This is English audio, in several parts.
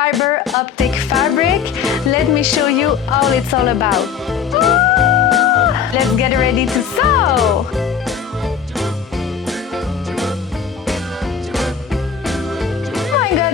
fiber optic fabric. Let me show you all it's all about. Let's get ready to sew!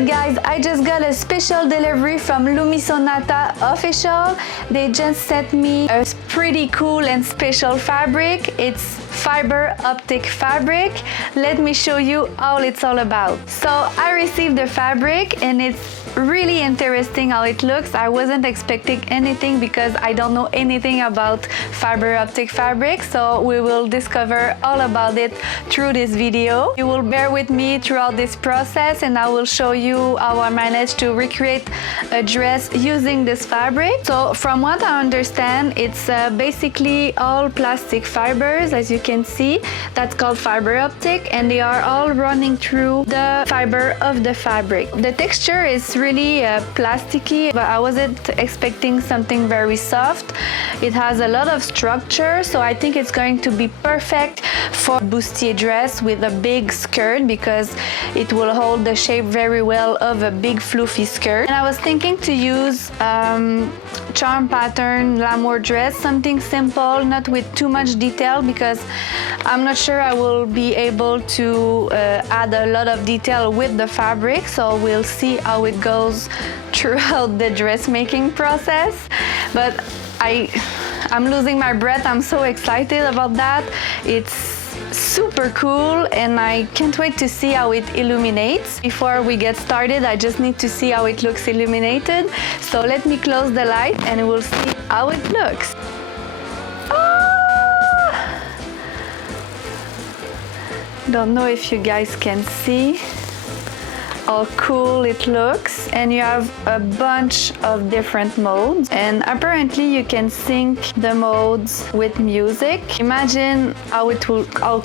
Guys, I just got a special delivery from Lumisonata Official. They just sent me a pretty cool and special fabric. It's fiber optic fabric. Let me show you all it's all about. So I received the fabric and it's really interesting how it looks. I wasn't expecting anything because I don't know anything about fiber optic fabric, so we will discover all about it through this video. You will bear with me throughout this process and I will show you how I managed to recreate a dress using this fabric. So from what I understand, it's basically all plastic fibers, as you can see. That's called fiber optic, and they are all running through the fiber of the fabric. The texture is really plasticky, but I wasn't expecting something very soft. It has a lot of structure, so I think it's going to be perfect for bustier dress with a big skirt because it will hold the shape very well of a big fluffy skirt. And I was thinking to use Charm Pattern Lamour dress, something simple, not with too much detail, because I'm not sure I will be able to add a lot of detail with the fabric, so we'll see how it goes throughout the dressmaking process. But I'm losing my breath. I'm so excited about that. It's super cool and I can't wait to see how it illuminates. Before we get started, I just need to see how it looks illuminated. So let me close the light and we'll see how it looks. Don't know if you guys can see how cool it looks, and you have a bunch of different modes, and apparently you can sync the modes with music. Imagine how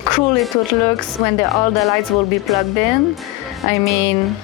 cool it would look when all the lights will be plugged in. I mean,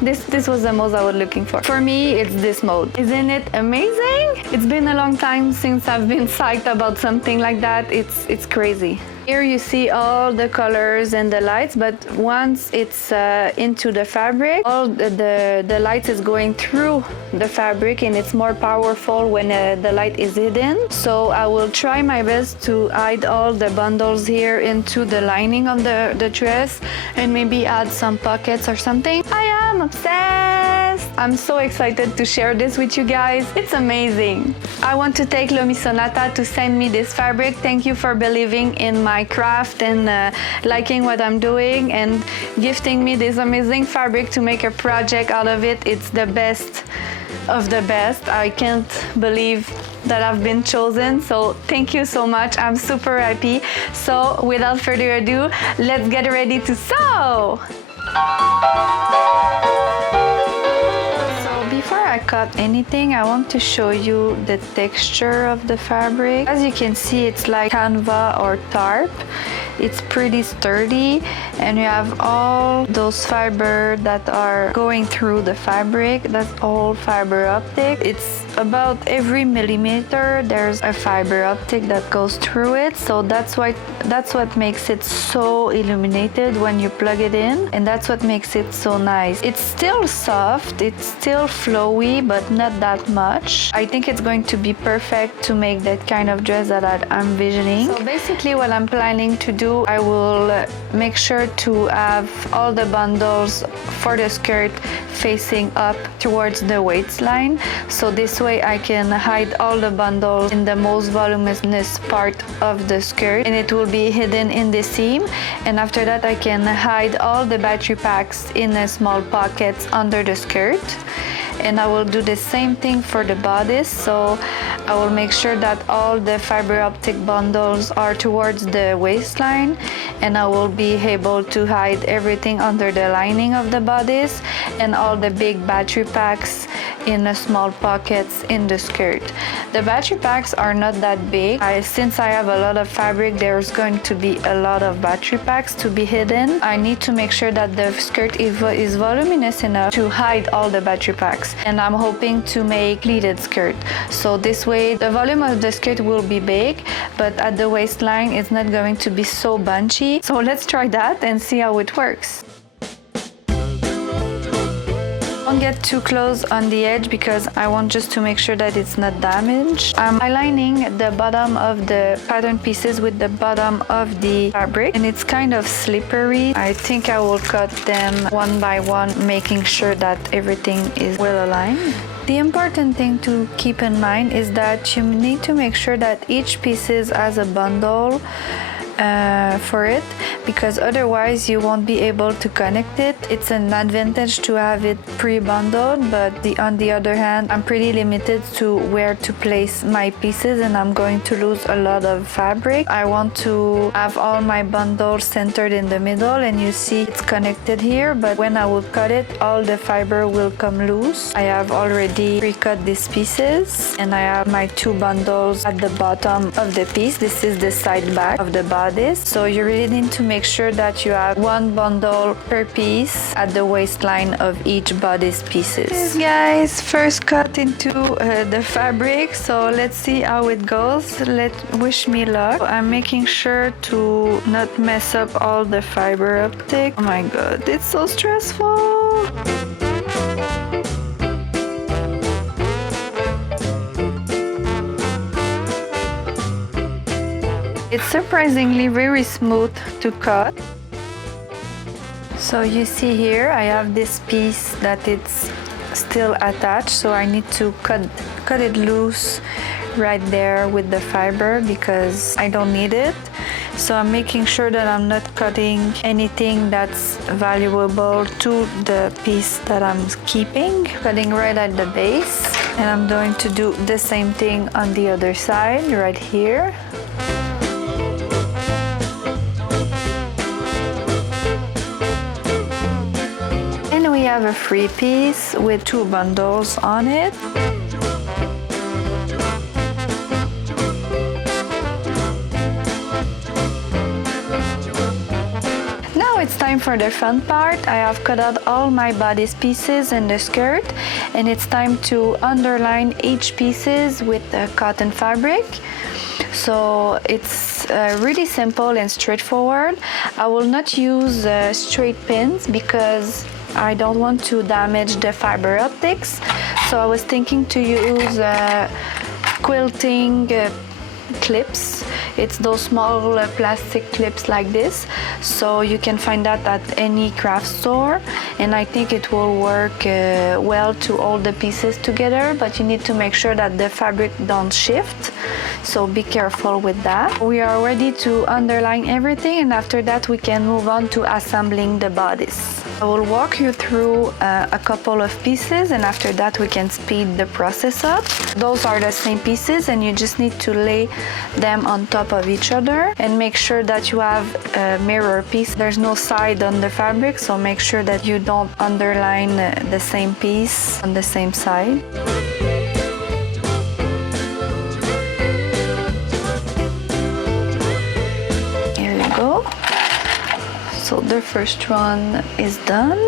this was the mode I was looking for. For me, it's this mode. Isn't it amazing? It's been a long time since I've been psyched about something like that. It's crazy. Here you see all the colors and the lights, but once it's into the fabric, all the light is going through the fabric and it's more powerful when the light is hidden. So I will try my best to hide all the bundles here into the lining of the dress and maybe add some pockets or something. I am obsessed! I'm so excited to share this with you guys. It's amazing. I want to thank Lumisonata to send me this fabric. Thank you for believing in my craft and liking what I'm doing and gifting me this amazing fabric to make a project out of it. It's the best of the best. I can't believe that I've been chosen, so thank you so much. I'm super happy. So without further ado, let's get ready to sew! Before I cut anything, I want to show you the texture of the fabric. As you can see, it's like canvas or tarp. It's pretty sturdy and you have all those fibers that are going through the fabric. That's all fiber optic. It's about every millimeter there's a fiber optic that goes through it, so that's what makes it so illuminated when you plug it in, and that's what makes it so nice. It's still soft, it's still flowy, but not that much. I think it's going to be perfect to make that kind of dress that I'm envisioning. So basically what I'm planning to do, I will make sure to have all the bundles for the skirt facing up towards the waistline, so this way I can hide all the bundles in the most voluminous part of the skirt and it will be hidden in the seam, and after that I can hide all the battery packs in a small pockets under the skirt. And I will do the same thing for the bodice, so I will make sure that all the fiber optic bundles are towards the waistline, and I will be able to hide everything under the lining of the bodice and all the big battery packs in a small pockets in the skirt. The battery packs are not that big. Since I have a lot of fabric, there's going to be a lot of battery packs to be hidden. I need to make sure that the skirt is voluminous enough to hide all the battery packs, and I'm hoping to make pleated skirt, so this way the volume of the skirt will be big, but at the waistline it's not going to be so bunchy. So let's try that and see how it works. Don't get too close on the edge because I want just to make sure that it's not damaged. I'm aligning the bottom of the pattern pieces with the bottom of the fabric, and it's kind of slippery. I think I will cut them one by one, making sure that everything is well aligned. The important thing to keep in mind is that you need to make sure that each piece has a bundle for it, because otherwise you won't be able to connect it. It's an advantage to have it pre-bundled, but on the other hand, I'm pretty limited to where to place my pieces and I'm going to lose a lot of fabric. I want to have all my bundles centered in the middle, and you see it's connected here, but when I will cut it, all the fiber will come loose. I have already pre-cut these pieces, and I have my two bundles at the bottom of the piece. This is the side back of the bodice. So you really need to make sure that you have one bundle per piece at the waistline of each bodice pieces. This guys, first cut into the fabric, so let's see how it goes. Wish me luck. I'm making sure to not mess up all the fiber optic. Oh my god, it's so stressful. It's surprisingly very smooth to cut. So you see here I have this piece that it's still attached, so I need to cut it loose right there with the fiber because I don't need it. So I'm making sure that I'm not cutting anything that's valuable to the piece that I'm keeping. Cutting right at the base, and I'm going to do the same thing on the other side right here. We have a free piece with two bundles on it. Now it's time for the fun part. I have cut out all my bodice pieces and the skirt, and it's time to underline each pieces with the cotton fabric. So it's really simple and straightforward. I will not use straight pins because I don't want to damage the fiber optics. So I was thinking to use quilting clips. It's those small plastic clips like this. So you can find that at any craft store, and I think it will work well to all the pieces together, but you need to make sure that the fabric don't shift. So be careful with that. We are ready to underline everything, and after that we can move on to assembling the bodice. I will walk you through a couple of pieces, and after that we can speed the process up. Those are the same pieces, and you just need to lay them on top of each other and make sure that you have a mirror piece. There's no side on the fabric, so make sure that you don't underline the same piece on the same side. Here you go. So the first one is done.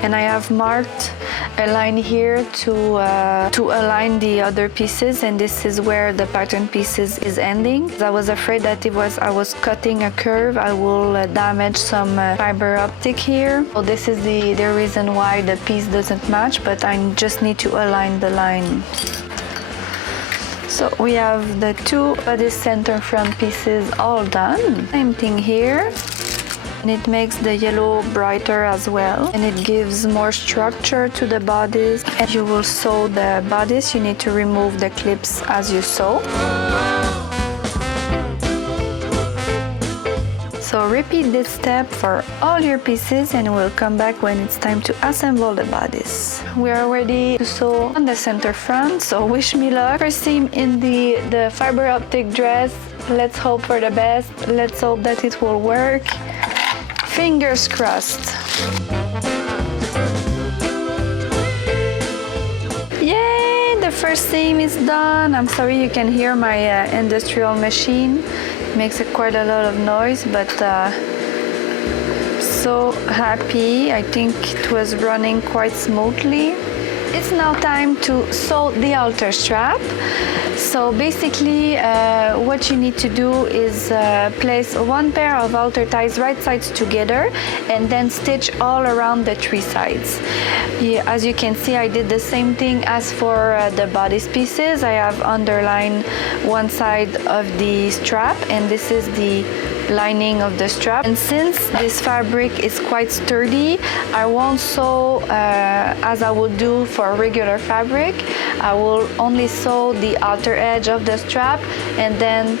And I have marked a line here to align the other pieces, and this is where the pattern pieces is ending. I was afraid that I was cutting a curve, I will damage some fiber optic here. So this is the reason why the piece doesn't match, but I just need to align the line. So we have the two bodice center front pieces all done. Same thing here. And it makes the yellow brighter as well, and it gives more structure to the bodice. And you will sew the bodice, you need to remove the clips as you sew. So repeat this step for all your pieces, and we'll come back when it's time to assemble the bodice. We are ready to sew on the center front, so wish me luck. First seam in the fiber optic dress. Let's hope for the best. Let's hope that it will work. Fingers crossed. Yay! The first seam is done. I'm sorry you can hear my industrial machine. It makes quite a lot of noise, but so happy. I think it was running quite smoothly. It's now time to sew the halter strap. So basically what you need to do is place one pair of halter ties right sides together and then stitch all around the three sides. As you can see, I did the same thing as for the bodice pieces. I have underlined one side of the strap, and this is the lining of the strap. And since this fabric is quite sturdy, I won't sew as I would do for regular fabric. I will only sew the outer edge of the strap and then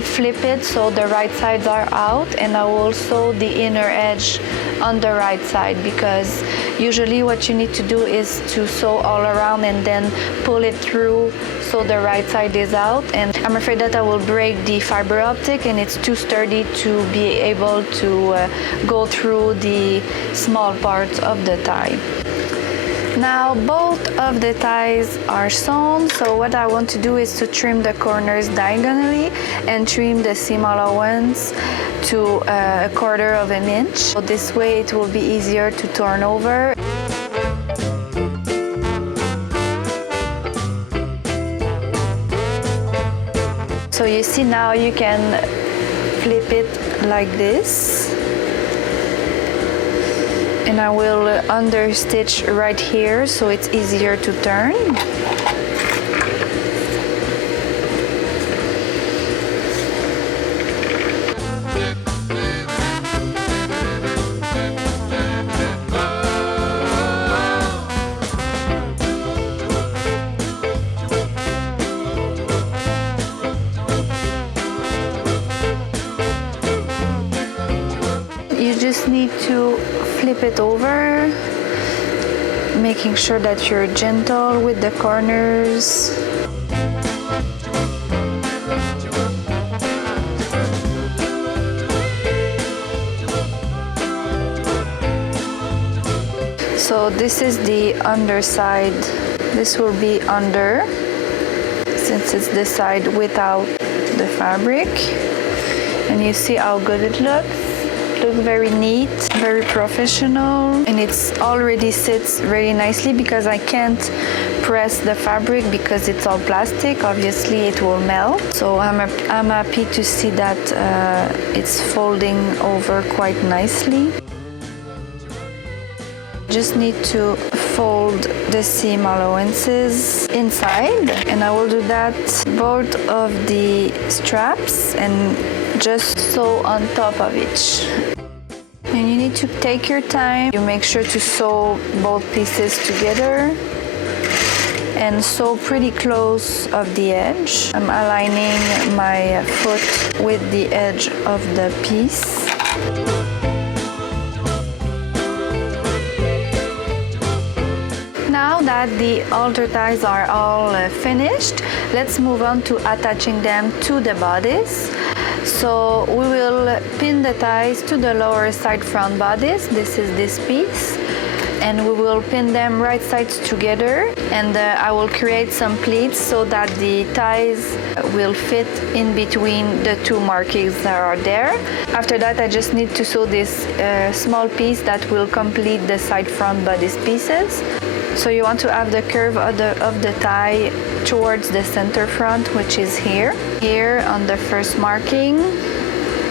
flip it so the right sides are out, and I will sew the inner edge on the right side, because usually what you need to do is to sew all around and then pull it through so the right side is out. And I'm afraid that I will break the fiber optic, and it's too sturdy to be able to go through the small parts of the tie. Now both of the ties are sewn, so what I want to do is to trim the corners diagonally and trim the seam allowance to 1/4 of an inch. So this way it will be easier to turn over. So you see, now you can flip it like this. And I will understitch right here so it's easier to turn. You just need to flip it over, making sure that you're gentle with the corners. So this is the underside. This will be under, since it's the side without the fabric. And you see how good it looks. Looks very neat, very professional, and it's already sits really nicely because I can't press the fabric because it's all plastic. Obviously it will melt. So I'm happy to see that it's folding over quite nicely. Just need to fold the seam allowances inside, and I will do that both of the straps and just sew on top of each. And you need to take your time. You make sure to sew both pieces together and sew pretty close of the edge. I'm aligning my foot with the edge of the piece. Now that the halter ties are all finished, let's move on to attaching them to the bodice. So we will pin the ties to the lower side front bodice. This is this piece. And we will pin them right sides together, and I will create some pleats so that the ties will fit in between the two markings that are there. After that, I just need to sew this small piece that will complete the side front bodice pieces. So you want to have the curve of the tie towards the center front, which is here. Here on the first marking.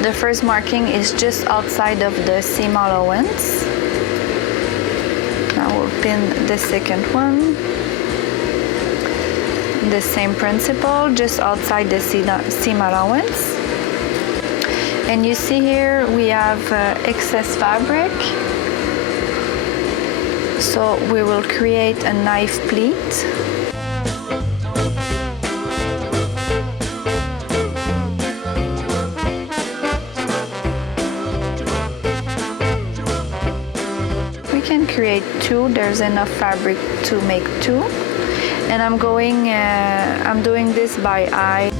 The first marking is just outside of the seam allowance. Now we'll pin the second one. The same principle, just outside the seam allowance. And you see here we have excess fabric. So we will create a knife pleat. We can create two. There's enough fabric to make two. And I'm doing this by eye.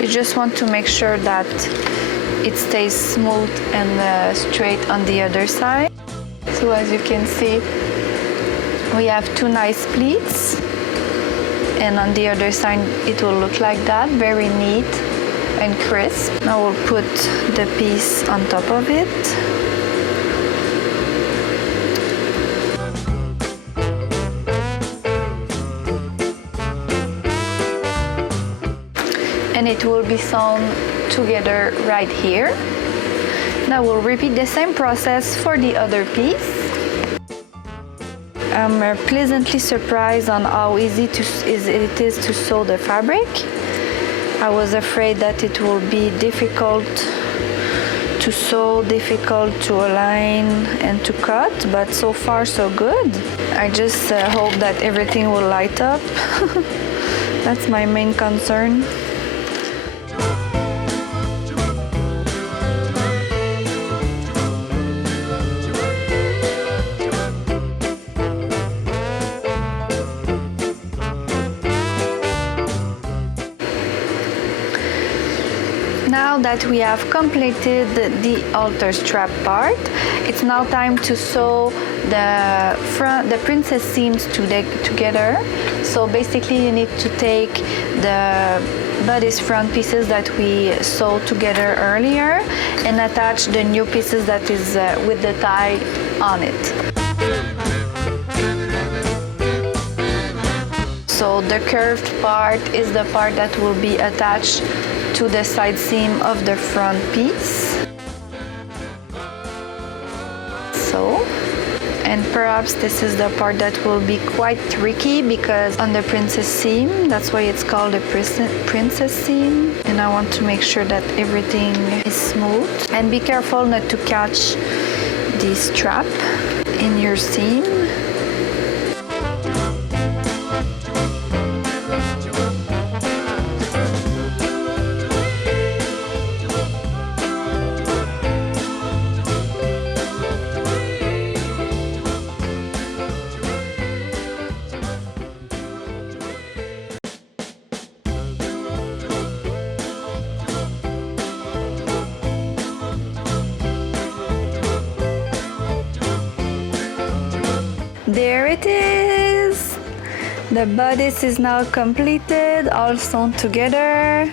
You just want to make sure that it stays smooth and straight on the other side. So as you can see, we have two nice pleats, and on the other side it will look like that, very neat. and crisp. Now we'll put the piece on top of it. And it will be sewn together right here. Now we'll repeat the same process for the other piece. I'm pleasantly surprised on how easy it is to sew the fabric. I was afraid that it will be difficult to sew, difficult to align and to cut, but so far so good. I just hope that everything will light up. That's my main concern. Now that we have completed the halter strap part, it's now time to sew the princess seams together. So basically you need to take the bodice front pieces that we sewed together earlier and attach the new pieces that is with the tie on it. So the curved part is the part that will be attached to the side seam of the front piece. So, and perhaps this is the part that will be quite tricky because on the princess seam, that's why it's called a princess seam. And I want to make sure that everything is smooth. And be careful not to catch the strap in your seam. There it is! The bodice is now completed, all sewn together.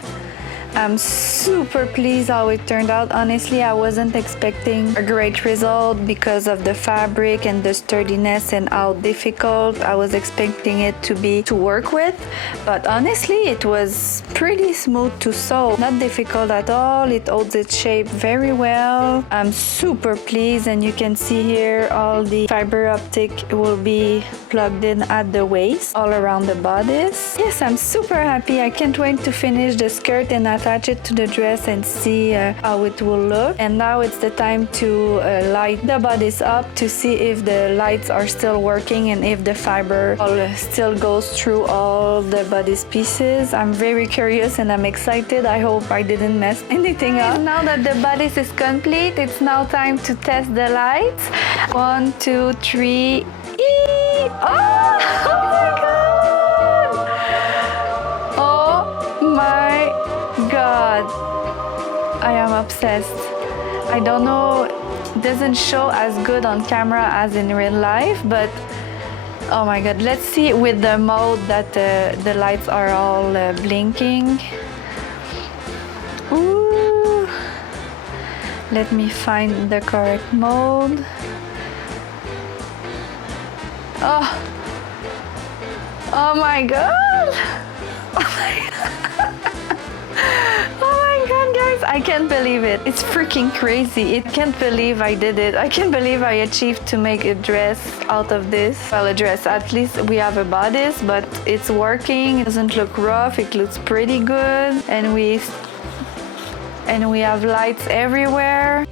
I'm super pleased how it turned out. Honestly, I wasn't expecting a great result because of the fabric and the sturdiness and how difficult I was expecting it to work with. But honestly, it was pretty smooth to sew. Not difficult at all. It holds its shape very well. I'm super pleased, and you can see here all the fiber optic will be plugged in at the waist all around the bodice. Yes, I'm super happy. I can't wait to finish the skirt and attach it to the dress and see how it will look. And now it's the time to light the bodice up to see if the lights are still working and if the fiber still goes through all the bodice pieces. I'm very curious and I'm excited. I hope I didn't mess anything up. Now that the bodice is complete, it's now time to test the lights. 1, 2, 3. Oh my god! Oh my god! I am obsessed. I don't know, it doesn't show as good on camera as in real life, but oh my god, let's see with the mode that the lights are all blinking. Ooh. Let me find the correct mode. Oh, oh my god! Oh my god! Oh my god, guys, I can't believe it. It's freaking crazy. I can't believe I did it. I can't believe I achieved to make a dress out of this. Well, a dress, at least we have a bodice, but it's working. It doesn't look rough. It looks pretty good. And we have lights everywhere.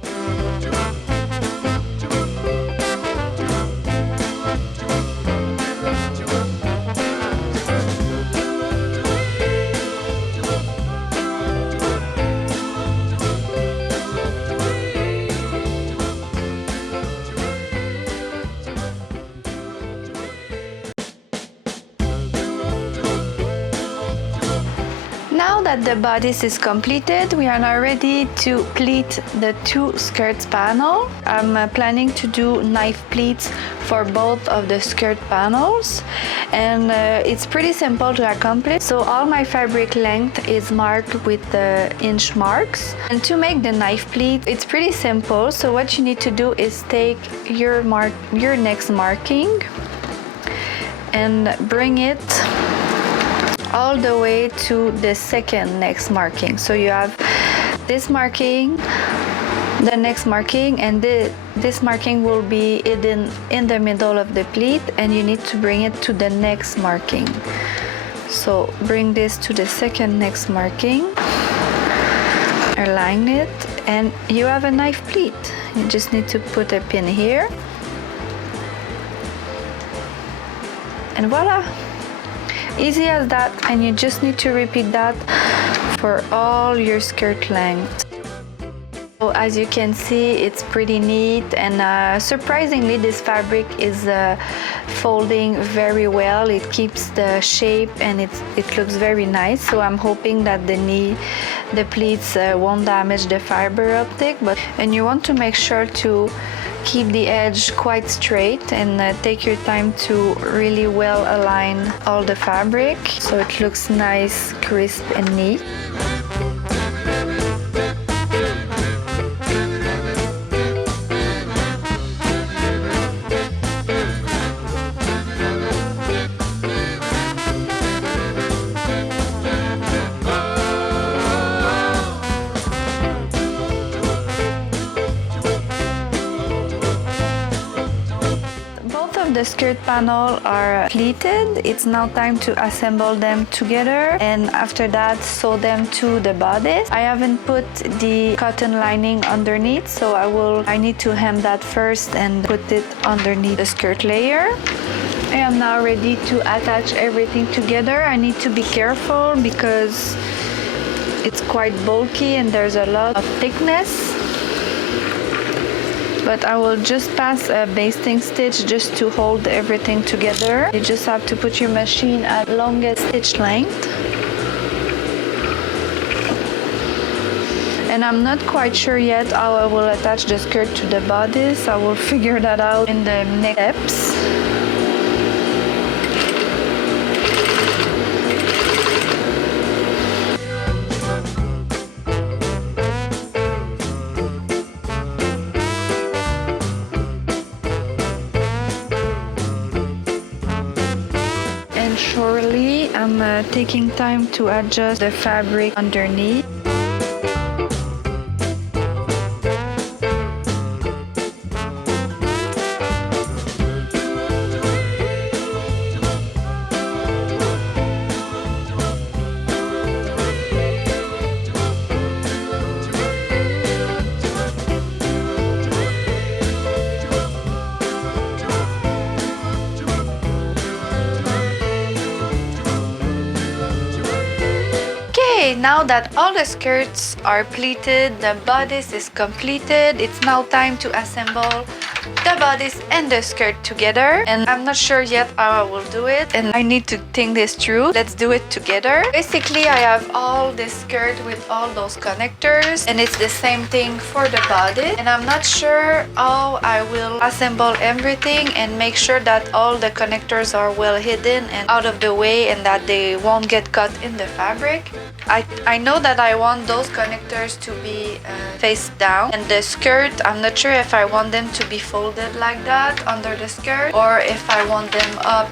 that the bodice is completed, we are now ready to pleat the two skirts panel. I'm planning to do knife pleats for both of the skirt panels, and it's pretty simple to accomplish. So all my fabric length is marked with the inch marks. And to make the knife pleat, it's pretty simple. So what you need to do is take your next marking and bring it all the way to the second next marking. So you have this marking, the next marking, and this marking will be hidden in the middle of the pleat, and you need to bring it to the next marking. So bring this to the second next marking, align it, and you have a knife pleat. You just need to put a pin here, and voila! Easy as that, and you just need to repeat that for all your skirt length. So as you can see, it's pretty neat, and surprisingly this fabric is folding very well. It keeps the shape and it looks very nice. So I'm hoping that the pleats won't damage the fiber optic, and you want to make sure to keep the edge quite straight and take your time to really well align all the fabric so it looks nice, crisp and neat. The skirt panel are pleated. It's now time to assemble them together, and after that sew them to the bodice. I haven't put the cotton lining underneath, so I need to hem that first and put it underneath the skirt layer. I am now ready to attach everything together. I need to be careful because it's quite bulky and there's a lot of thickness. But I will just pass a basting stitch just to hold everything together. You just have to put your machine at longest stitch length. And I'm not quite sure yet how I will attach the skirt to the bodice. I will figure that out in the next steps. Surely I'm taking time to adjust the fabric underneath. Now that all the skirts are pleated, the bodice is completed, it's now time to assemble the bodice and the skirt together, and I'm not sure yet how I will do it, and I need to think this through. Let's do it together. Basically, I have all this skirt with all those connectors, and it's the same thing for the bodice, and I'm not sure how I will assemble everything and make sure that all the connectors are well hidden and out of the way and that they won't get caught in the fabric. I know that I want those connectors to be face down, and the skirt, I'm not sure if I want them to be folded like that under the skirt or if I want them up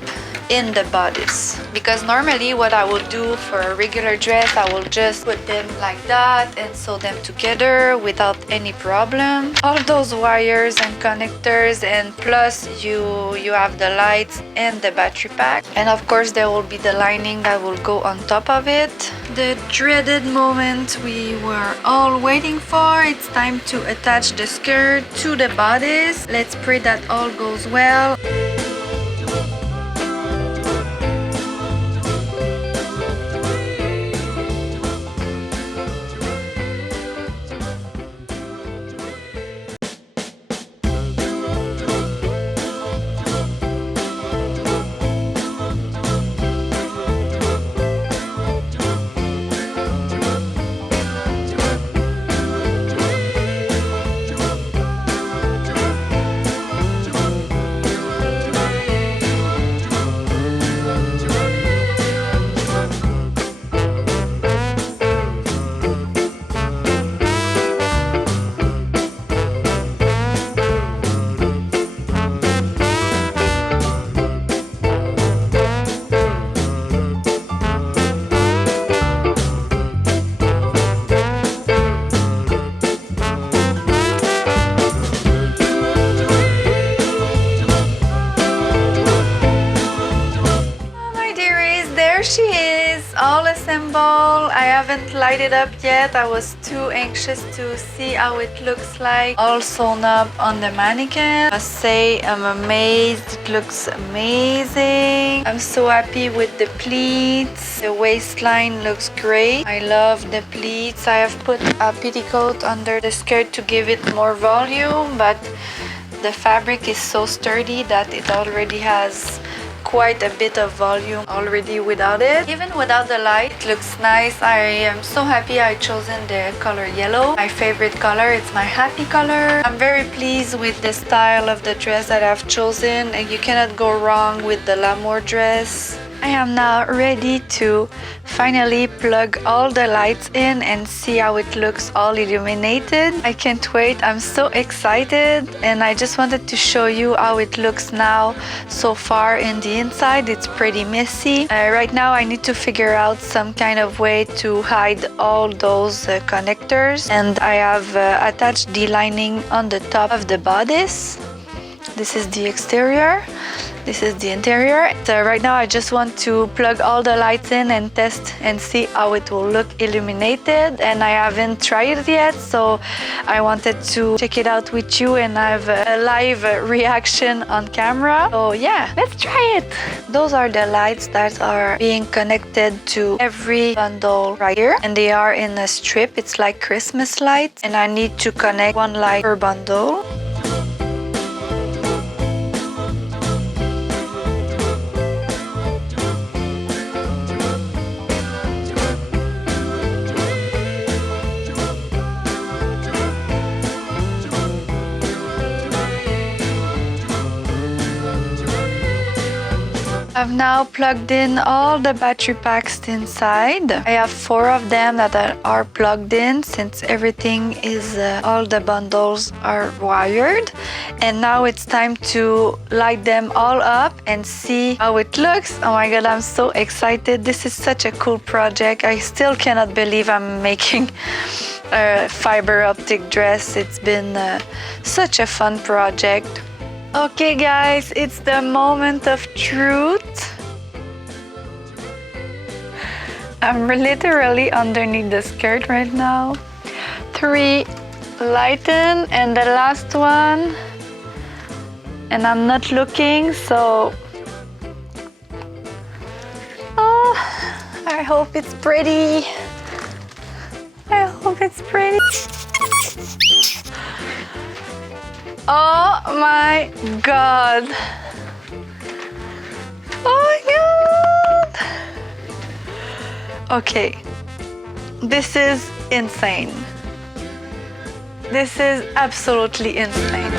in the bodice, because normally what I would do for a regular dress, I will just put them like that and sew them together without any problem. All those wires and connectors, and plus you have the lights and the battery pack, and of course there will be the lining that will go on top of it. The dreaded moment we were all waiting for. It's time to attach the skirt to the bodice. Let's pray that all goes well. haven't lighted it up yet. I was too anxious to see how it looks like all sewn up on the mannequin. I must say I'm amazed. It looks amazing. I'm so happy with the pleats. The waistline looks great. I love the pleats. I have put a petticoat under the skirt to give it more volume, but the fabric is so sturdy that it already has quite a bit of volume already without it. Even without the light, it looks nice. I am so happy I chosen the color yellow. My favorite color, it's my happy color. I'm very pleased with the style of the dress that I've chosen, and you cannot go wrong with the Lamour dress. I am now ready to finally plug all the lights in and see how it looks all illuminated. I can't wait. I'm so excited, and I just wanted to show you how it looks now so far in the inside. It's pretty messy. Right now I need to figure out some kind of way to hide all those connectors, and I have attached the lining on the top of the bodice. This is the exterior. This is the interior. So right now I just want to plug all the lights in and test and see how it will look illuminated, and I haven't tried it yet, so I wanted to check it out with you and have a live reaction on camera. So yeah, let's try it. Those are the lights that are being connected to every bundle right here, and they are in a strip. It's like Christmas lights, and I need to connect one light per bundle. I've now plugged in all the battery packs inside. I have 4 of them that are plugged in, since everything is, all the bundles are wired. And now it's time to light them all up and see how it looks. Oh my god, I'm so excited. This is such a cool project. I still cannot believe I'm making a fiber optic dress. It's been such a fun project. Okay guys, it's the moment of truth. I'm literally underneath the skirt right now. 3 lighten and the last one, and I'm not looking, so oh, I hope it's pretty. I hope it's pretty. Oh my god. Oh my god. Okay. This is insane. This is absolutely insane.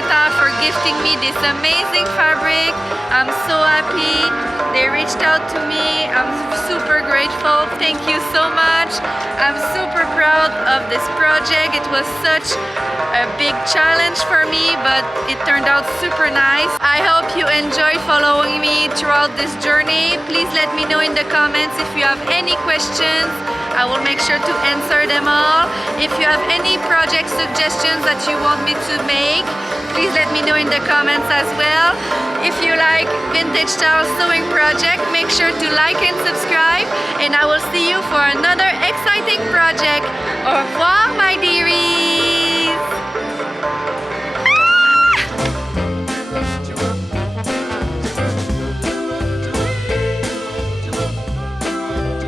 Renata for gifting me this amazing fabric. I'm so happy. They reached out to me. I'm super grateful. Thank you so much. I'm super proud of this project. It was such a big challenge for me, but it turned out super nice. I hope you enjoy following me throughout this journey. Please let me know in the comments if you have any questions. I will make sure to answer them all. If you have any project suggestions that you want me to make, please let me know in the comments as well. If you like vintage style sewing project, make sure to like and subscribe, and I will see you for another exciting project. Au revoir, my dearies!